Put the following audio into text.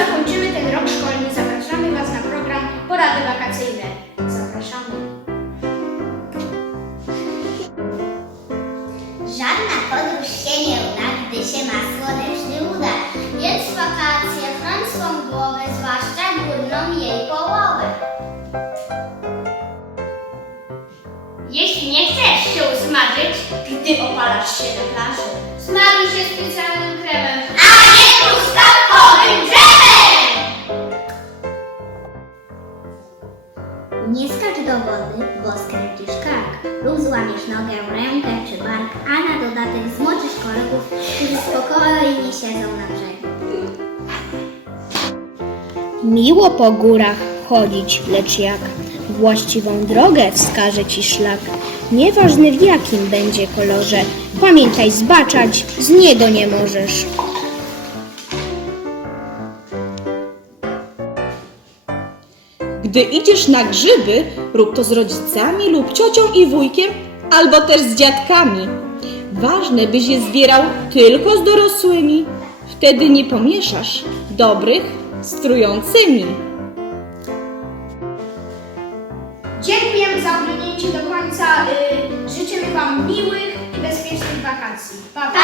zakończymy ten rok szkolny, zapraszamy Was na program Porady Wakacyjne. Zapraszamy. Żadna podróż się nie uda, gdy się ma słoneczny udar. Więc wakacje, chroń swą głowę, zwłaszcza górną jej połowę. Jeśli nie chcesz się usmażyć, gdy opalasz się na plaży, smaruj się specjalnym kremem. Nie skacz do wody, bo skręcisz kark lub złamiesz nogę, rękę czy bark, a na dodatek zmoczysz kolegów, którzy spokojnie siedzą na brzegu. Miło po górach chodzić, lecz jak właściwą drogę wskaże ci szlak. Nieważne w jakim będzie kolorze, pamiętaj zbaczać, z niego nie możesz. Gdy idziesz na grzyby, rób to z rodzicami lub ciocią i wujkiem, albo też z dziadkami. Ważne, byś je zbierał tylko z dorosłymi. Wtedy nie pomieszasz dobrych z trującymi. Dziękujemy za oglądnięcie do końca. Y, życzymy Wam miłych i bezpiecznych wakacji. Pa, pa!